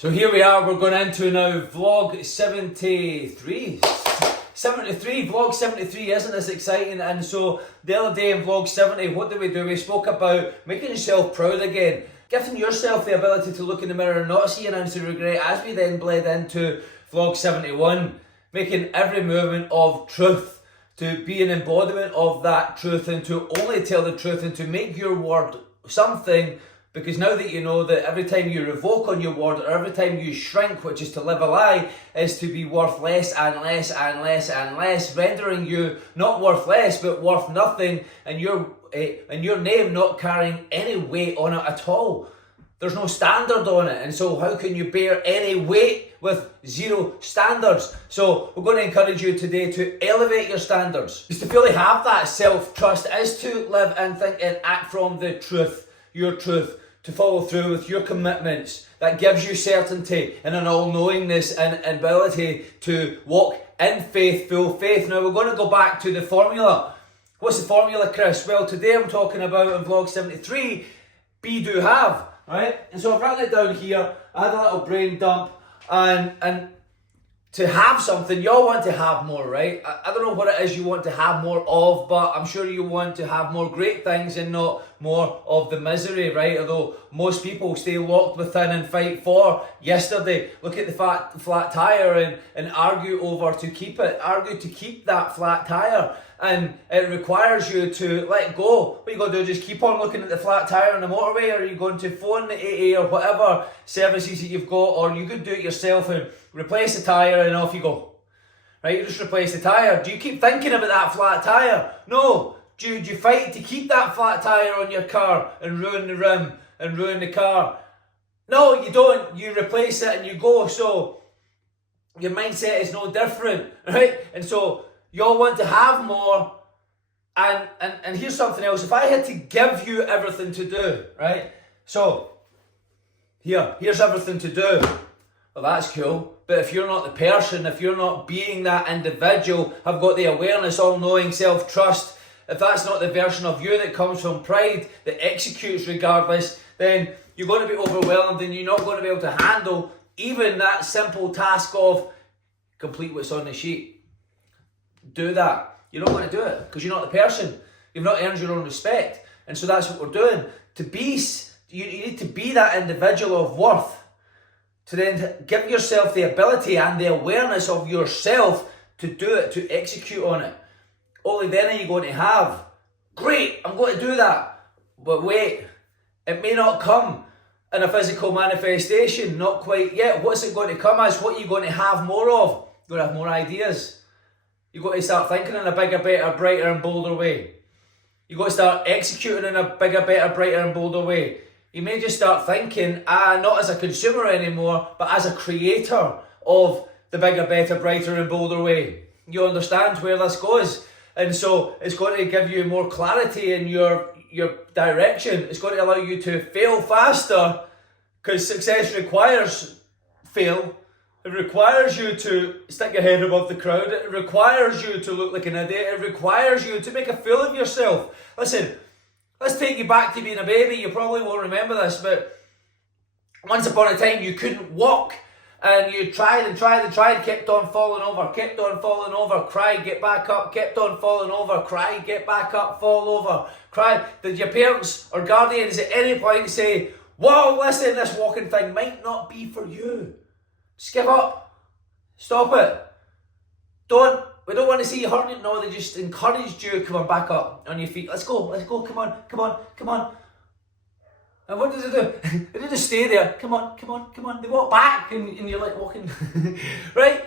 So here we are, we're going into now vlog 73. 73, vlog 73, isn't this exciting? And so the other day in vlog 70, what did we do? We spoke about making yourself proud again. Giving yourself the ability to look in the mirror and not see an ounce of regret, as we then bled into vlog 71. Making every movement of truth, to be an embodiment of that truth and to only tell the truth and to make your word something. Because now that you know that every time you revoke on your word or every time you shrink, which is to live a lie, is to be worth less and less and less and less, rendering you not worth less but worth nothing, and your name not carrying any weight on it at all. There's no standard on it, and so how can you bear any weight with zero standards? So we're going to encourage you today to elevate your standards. Just to fully have that self-trust is to live and think and act from the truth, your truth, to follow through with your commitments. That gives you certainty and an all-knowingness and ability to walk in faith, full faith. Now we're going to go back to the formula. What's the formula, Chris? Well, today I'm talking about in vlog 73, be, do, have. Right? And so I've written it down here. I had a little brain dump, and to have something, you all want to have more, right? I don't know what it is you want to have more of, but I'm sure you want to have more great things and not more of the misery, right? Although most people stay locked within and fight for yesterday. Look at the flat tire and argue over to keep it. Argue to keep that flat tire. And it requires you to let go. What you got to do is just keep on looking at the flat tire on the motorway, or are you going to phone the AA or whatever services that you've got, or you could do it yourself and replace the tire and off you go. Right, you just replace the tire. Do you keep thinking about that flat tire? No. Do you fight to keep that flat tire on your car and ruin the rim and ruin the car? No, you don't. You replace it and you go. So your mindset is no different, right? And so you all want to have more, and here's something else. If I had to give you everything to do, right? So, here's everything to do. Well, that's cool. But if you're not the person, if you're not being that individual, have got the awareness, all-knowing, self-trust, if that's not the version of you that comes from pride, that executes regardless, then you're going to be overwhelmed and you're not going to be able to handle even that simple task of complete what's on the sheet. Do that. You're not going to do it because you're not the person. You've not earned your own respect. And so that's what we're doing. To be, you need to be that individual of worth. To then give yourself the ability and the awareness of yourself to do it, to execute on it. Only then are you going to have, great, I'm going to do that. But wait, it may not come in a physical manifestation, not quite yet. What's it going to come as? What are you going to have more of? You're going to have more ideas. You've got to start thinking in a bigger, better, brighter and bolder way. You've got to start executing in a bigger, better, brighter and bolder way. You may just start thinking, not as a consumer anymore, but as a creator of the bigger, better, brighter and bolder way. You understand where this goes? And so it's going to give you more clarity in your direction. It's going to allow you to fail faster, because success requires fail. It requires you to stick your head above the crowd. It requires you to look like an idiot. It requires you to make a fool of yourself. Listen, let's take you back to being a baby. You probably won't remember this, but once upon a time you couldn't walk, and you tried and tried and tried, kept on falling over, cried, get back up, kept on falling over, cried, get back up, fall over, cried. Did your parents or guardians at any point say, whoa, listen, this walking thing might not be for you? Just give up. Stop it. We don't want to see you hurting. No, they just encouraged you. Come on, back up on your feet. Let's go, come on. And what does it do? They don't just stay there. Come on. They walk back and you're like walking. Right?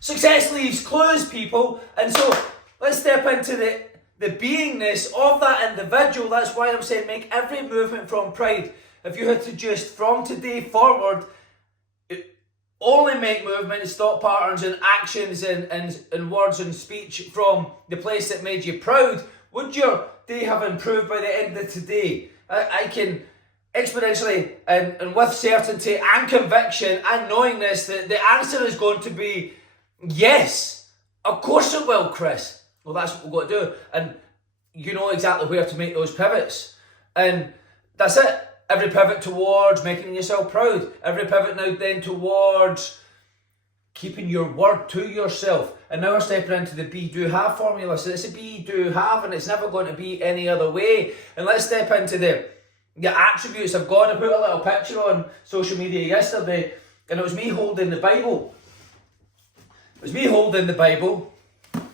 Success leaves clues, people. And so let's step into the beingness of that individual. That's why I'm saying make every movement from pride. If you had to just from today forward, only make movements, thought patterns and actions and words and speech from the place that made you proud, would your day have improved by the end of today? I can exponentially and with certainty and conviction and knowingness that the answer is going to be yes. Of course it will, Chris. Well, that's what we've got to do. And you know exactly where to make those pivots. And that's it. every pivot towards making yourself proud. Every pivot now then towards keeping your word to yourself. And now we're stepping into the be, do, have formula. So it's a be, do, have, and it's never going to be any other way. And let's step into the attributes of God. I put a little picture on social media yesterday, and it was me holding the Bible. It was me holding the Bible, and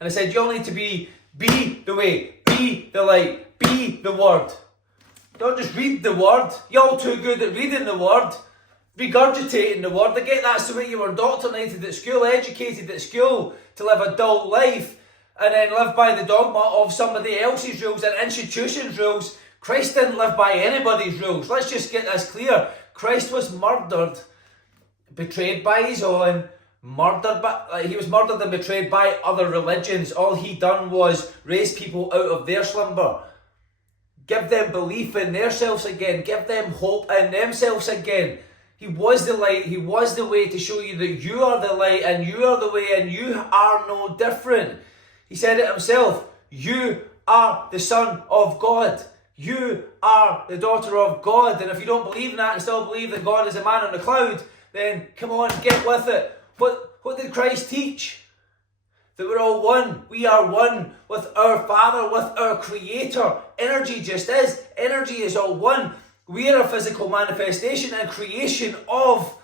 I said, you all need to be the way, be the light, be the word. Don't just read the word. You're all too good at reading the word, regurgitating the word. I get that's the way you were indoctrinated at school, educated at school to live a dull life and then live by the dogma of somebody else's rules and institutions' rules. Christ didn't live by anybody's rules. Let's just get this clear. Christ was murdered, betrayed by his own, he was murdered and betrayed by other religions. All he done was raise people out of their slumber. Give them belief in themselves again. Give them hope in themselves again. He was the light. He was the way to show you that you are the light and you are the way and you are no different. He said it himself. You are the Son of God. You are the daughter of God. And if you don't believe in that and still believe that God is a man on the cloud, then come on, get with it. What did Christ teach? That we're all one. We are one with our Father, with our Creator. Energy just is. Energy is all one. We are a physical manifestation and creation of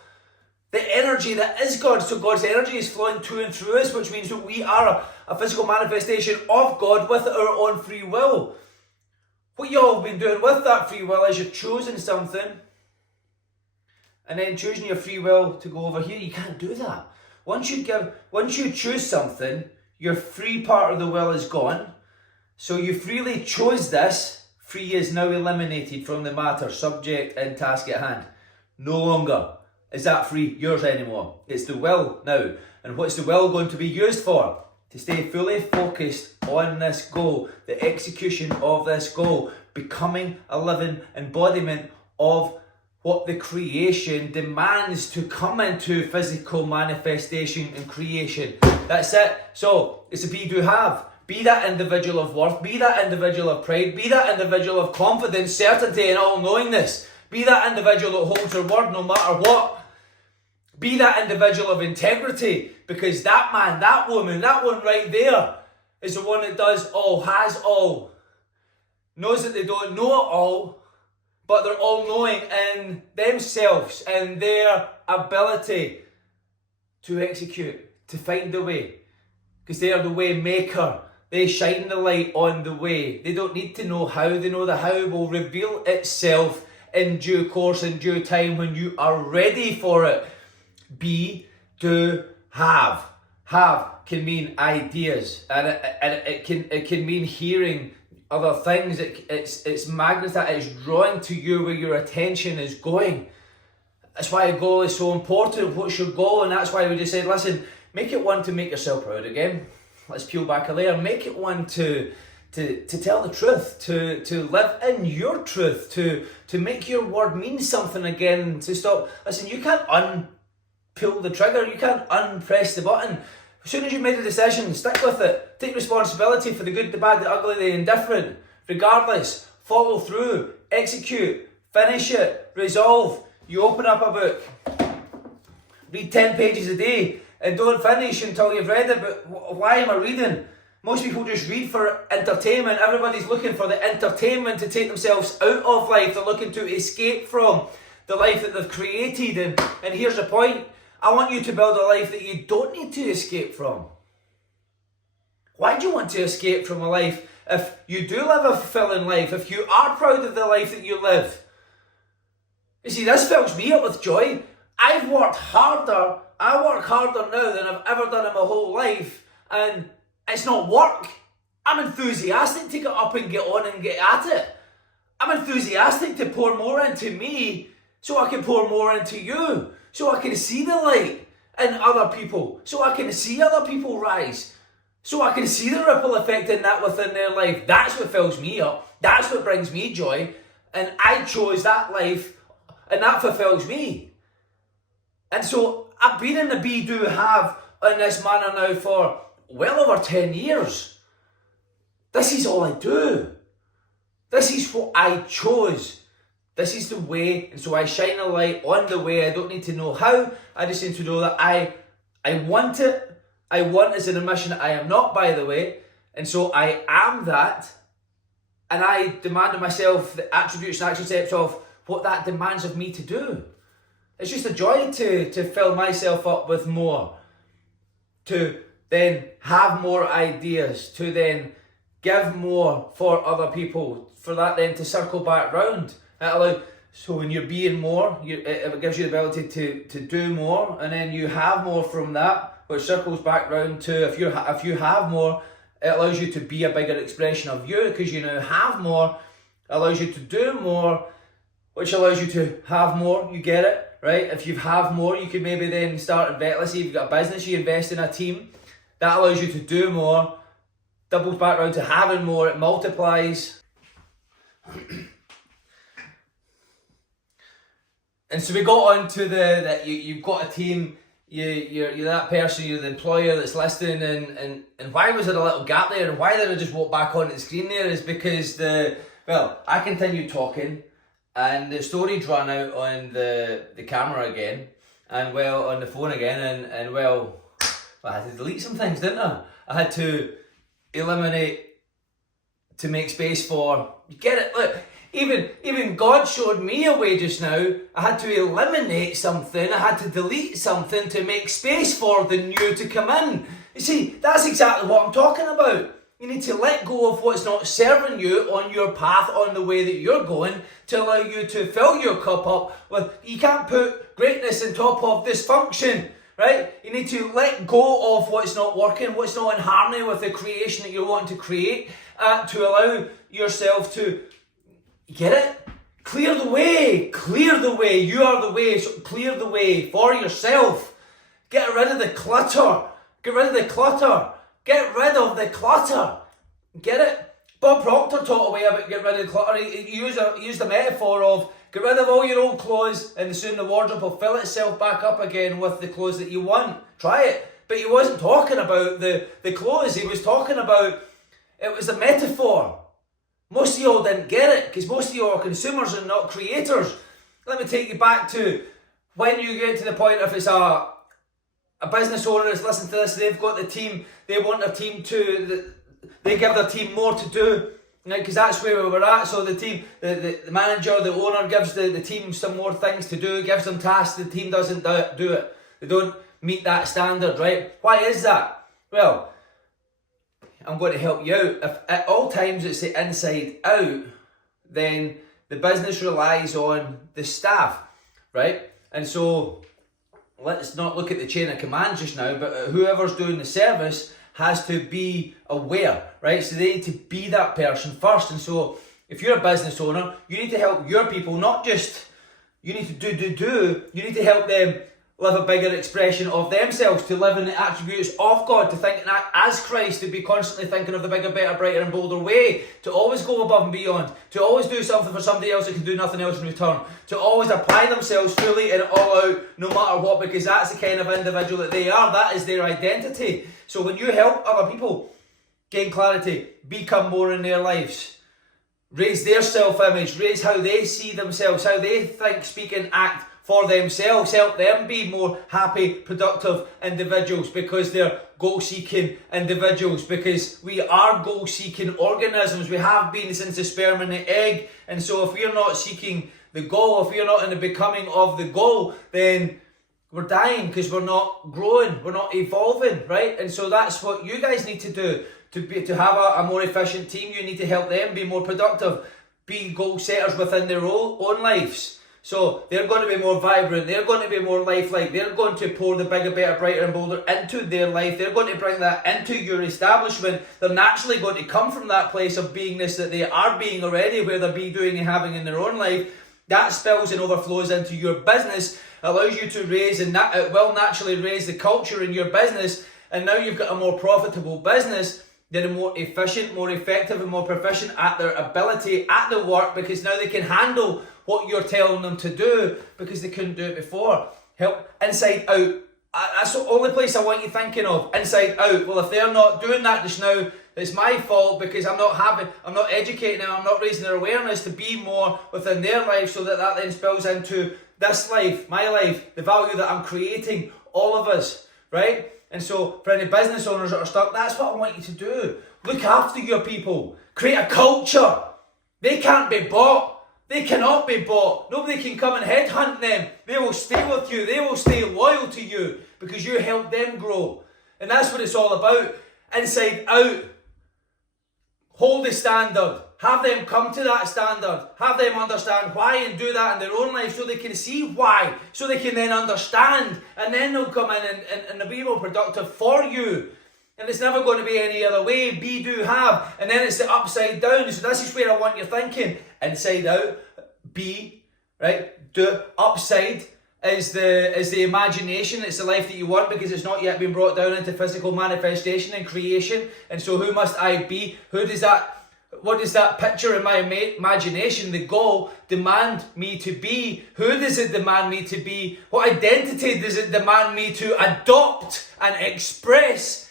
the energy that is God. So God's energy is flowing to and through us, which means that we are a physical manifestation of God with our own free will. What you all have been doing with that free will is you're choosing something and then choosing your free will to go over here. You can't do that. Once you choose something, your free part of the will is gone. So you freely chose this. Free is now eliminated from the matter, subject and task at hand. No longer is that free yours anymore. It's the will now. And what's the will going to be used for? To stay fully focused on this goal, the execution of this goal, becoming a living embodiment of what the creation demands to come into physical manifestation and creation. That's it. So it's a be, do, have. Be that individual of worth. Be that individual of pride. Be that individual of confidence, certainty and all-knowingness. Be that individual that holds their word no matter what. Be that individual of integrity, because that man, that woman, that one right there is the one that does all, has all. Knows that they don't know it all, but they're all-knowing in themselves and their ability to execute, to find the way. Because they are the way maker. They shine the light on the way. They don't need to know how. They know the how will reveal itself in due course, in due time, when you are ready for it. Be, do, have. Have can mean ideas, and it can mean hearing other things. It's magnetized. It's drawing to you where your attention is going. That's why a goal is so important. What's your goal? And that's why we just said, listen, make it one to make yourself proud again. Let's peel back a layer. Make it one to tell the truth, to live in your truth, to make your word mean something again, to stop. Listen, you can't unpull the trigger, you can't unpress the button. As soon as you've made a decision, stick with it. Take responsibility for the good, the bad, the ugly, the indifferent. Regardless, follow through, execute, finish it, resolve. You open up a book, read 10 pages a day, and don't finish until you've read it. But why am I reading? Most people just read for entertainment. Everybody's looking for the entertainment to take themselves out of life. They're looking to escape from the life that they've created. And here's the point. I want you to build a life that you don't need to escape from. Why do you want to escape from a life if you do live a fulfilling life, if you are proud of the life that you live? You see, this fills me up with joy. I work harder now than I've ever done in my whole life, and it's not work. I'm enthusiastic to get up and get on and get at it. I'm enthusiastic to pour more into me so I can pour more into you, so I can see the light in other people, so I can see other people rise, so I can see the ripple effect in that within their life. That's what fills me up. That's what brings me joy. And I chose that life, and that fulfills me. And so I've been in the be, do, have in this manner now for well over 10 years. This is all I do. This is what I chose. This is the way, and so I shine a light on the way. I don't need to know how. I just need to know that I want it. I want is an admission. I am not, by the way, and so I am that. And I demand of myself the attributes and action steps of what that demands of me to do. It's just a joy to fill myself up with more, to then have more ideas, to then give more for other people, for that then to circle back round. So when you're being more, it gives you the ability to do more, and then you have more from that, which circles back round to if you have more, it allows you to be a bigger expression of you, because you now have more, allows you to do more, which allows you to have more. You get it, right? If you have more, you can maybe then start let's say you've got a business, you invest in a team, that allows you to do more, doubles back around to having more, it multiplies. And so we got on to that you've got a team, you're that person, you're the employer that's listening, and why was there a little gap there, and why did I just walk back onto the screen there, is because I continued talking, and the storage ran out on the camera again, and on the phone again, and I had to delete some things, didn't I? I had to eliminate to make space for, you get it, look, even God showed me a way just now. I had to eliminate something, I had to delete something to make space for the new to come in. You see, that's exactly what I'm talking about. You need to let go of what's not serving you on your path, on the way that you're going, to allow you to fill your cup up with, you can't put greatness on top of dysfunction, right? You need to let go of what's not working, what's not in harmony with the creation that you're wanting to create, to allow yourself to, get it? Clear the way, you are the way, so clear the way for yourself. Get rid of the clutter, get rid of the clutter. Get it? Bob Proctor taught a way about get rid of the clutter. He used a metaphor of get rid of all your old clothes and soon the wardrobe will fill itself back up again with the clothes that you want. Try it. But he wasn't talking about the clothes, he was talking about, it was a metaphor. Most of y'all didn't get it because most of y'all are consumers and not creators. Let me take you back to when you get to the point, if it's a business owner that's listening to this, they've got the team, they want their team they give their team more to do, because that's where we were at. So the team, the manager, the owner gives the team some more things to do, gives them tasks, the team doesn't do it. They don't meet that standard, right? Why is that? Well, I'm going to help you out. If at all times it's the inside out, then the business relies on the staff, right? And so let's not look at the chain of command just now, but whoever's doing the service has to be aware, right? So they need to be that person first. And so if you're a business owner, you need to help your people, not just, you need to do, you need to help them live a bigger expression of themselves, to live in the attributes of God, to think and act as Christ, to be constantly thinking of the bigger, better, brighter and bolder way, to always go above and beyond, to always do something for somebody else that can do nothing else in return, to always apply themselves fully and all out no matter what, because that's the kind of individual that they are. That is their identity. So when you help other people gain clarity, become more in their lives, raise their self-image, raise how they see themselves, how they think, speak and act for themselves, help them be more happy, productive individuals, because they're goal-seeking individuals, because we are goal-seeking organisms. We have been since the sperm and the egg, and so if we're not seeking the goal, if we're not in the becoming of the goal, then we're dying, because we're not growing, we're not evolving, right? And so that's what you guys need to do. To have a more efficient team, you need to help them be more productive, be goal setters within their own lives. So they're going to be more vibrant, they're going to be more lifelike, they're going to pour the bigger, better, brighter and bolder into their life, they're going to bring that into your establishment. They're naturally going to come from that place of beingness that they are being already, where they're being, doing and having in their own life. That spills and overflows into your business, allows you to raise, and that it will naturally raise the culture in your business, and now you've got a more profitable business. They're more efficient, more effective and more proficient at their ability at the work, because now they can handle what you're telling them to do, because they couldn't do it before. Help inside out. That's the only place I want you thinking of, inside out. Well, if they're not doing that just now, It's my fault because I'm not educating them, I'm not raising their awareness to be more within their life, so that then spills into this life, my life, the value that I'm creating, all of us, right? And so for any business owners that are stuck, that's what I want you to do. Look after your people. Create a culture. They can't be bought. They cannot be bought. Nobody can come and headhunt them. They will stay with you. They will stay loyal to you because you help them grow. And that's what it's all about. Inside out. Hold the standard. Have them come to that standard. Have them understand why and do that in their own life so they can see why. So they can then understand. And then they'll come in and they'll be more productive for you. And it's never going to be any other way. Be, do, have. And then it's the upside down. So this is where I want your thinking. Inside out. Be. Right? Do. Upside is the imagination. It's the life that you want because it's not yet been brought down into physical manifestation and creation. And so who must I be? What does that picture in my imagination, the goal, demand me to be? Who does it demand me to be? What identity does it demand me to adopt and express?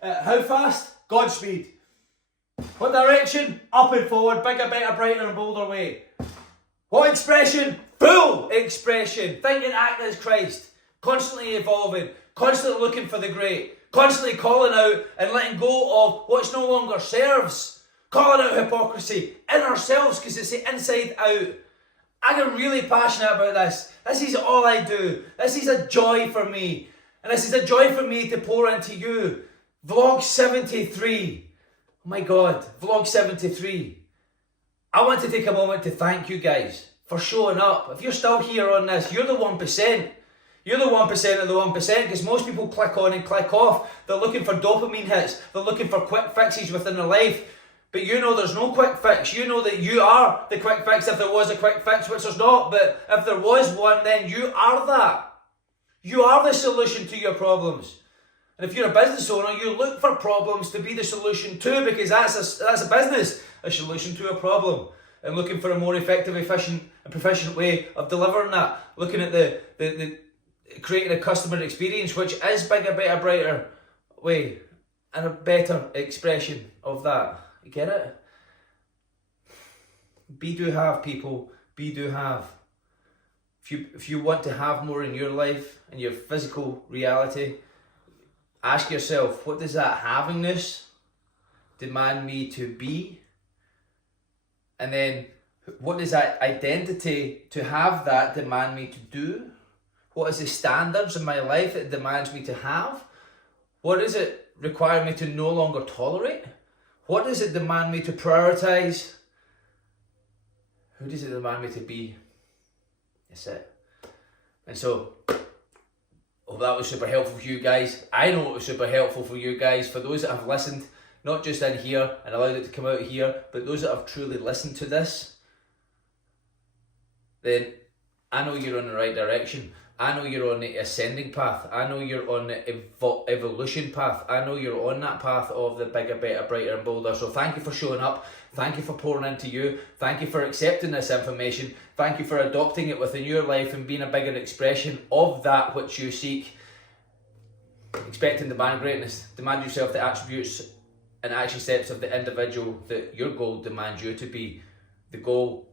How fast? Godspeed. What direction? Up and forward, bigger, better, brighter and bolder way. What expression? Full expression. Think and act as Christ. Constantly evolving. Constantly looking for the great. Constantly calling out and letting go of what's no longer serves. Calling out hypocrisy in ourselves because it's the inside out. I get really passionate about this. This is all I do. This is a joy for me. And this is a joy for me to pour into you. Vlog 73. Oh my God, vlog 73. I want to take a moment to thank you guys for showing up. If you're still here on this, you're the 1%. You're the 1% of the 1% because most people click on and click off. They're looking for dopamine hits. They're looking for quick fixes within their life. But you know there's no quick fix. You know that you are the quick fix if there was a quick fix, which there's not. But if there was one, then you are that. You are the solution to your problems. And if you're a business owner, you look for problems to be the solution to, because that's a business, a solution to a problem. And looking for a more effective, efficient and proficient way of delivering that. Looking at the creating a customer experience which is bigger, better, brighter way and a better expression of that. You get it? Be, do, have, people. Be, do, have. If you want to have more in your life, in your physical reality, ask yourself, what does that havingness demand me to be? And then, what does that identity to have that demand me to do? What is the standards in my life that it demands me to have? What does it require me to no longer tolerate? What does it demand me to prioritize? Who does it demand me to be? That's it. And so, that was super helpful for you guys. I know it was super helpful for you guys. For those that have listened, not just in here and allowed it to come out here, but those that have truly listened to this, then I know you're on the right direction. I know you're on the ascending path. I know you're on the evolution path. I know you're on that path of the bigger, better, brighter and bolder. So thank you for showing up. Thank you for pouring into you. Thank you for accepting this information. Thank you for adopting it within your life and being a bigger expression of that which you seek. Expect and demand greatness. Demand yourself the attributes and action steps of the individual that your goal demands you to be. The goal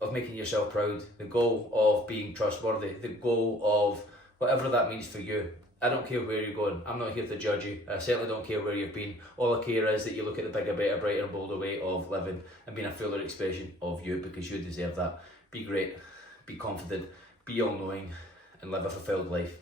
of making yourself proud, the goal of being trustworthy, the goal of whatever that means for you. I don't care where you're going. I'm not here to judge you. I certainly don't care where you've been. All I care is that you look at the bigger, better, brighter and bolder way of living and being a fuller expression of you, because you deserve that. Be great, be confident, be all-knowing and live a fulfilled life.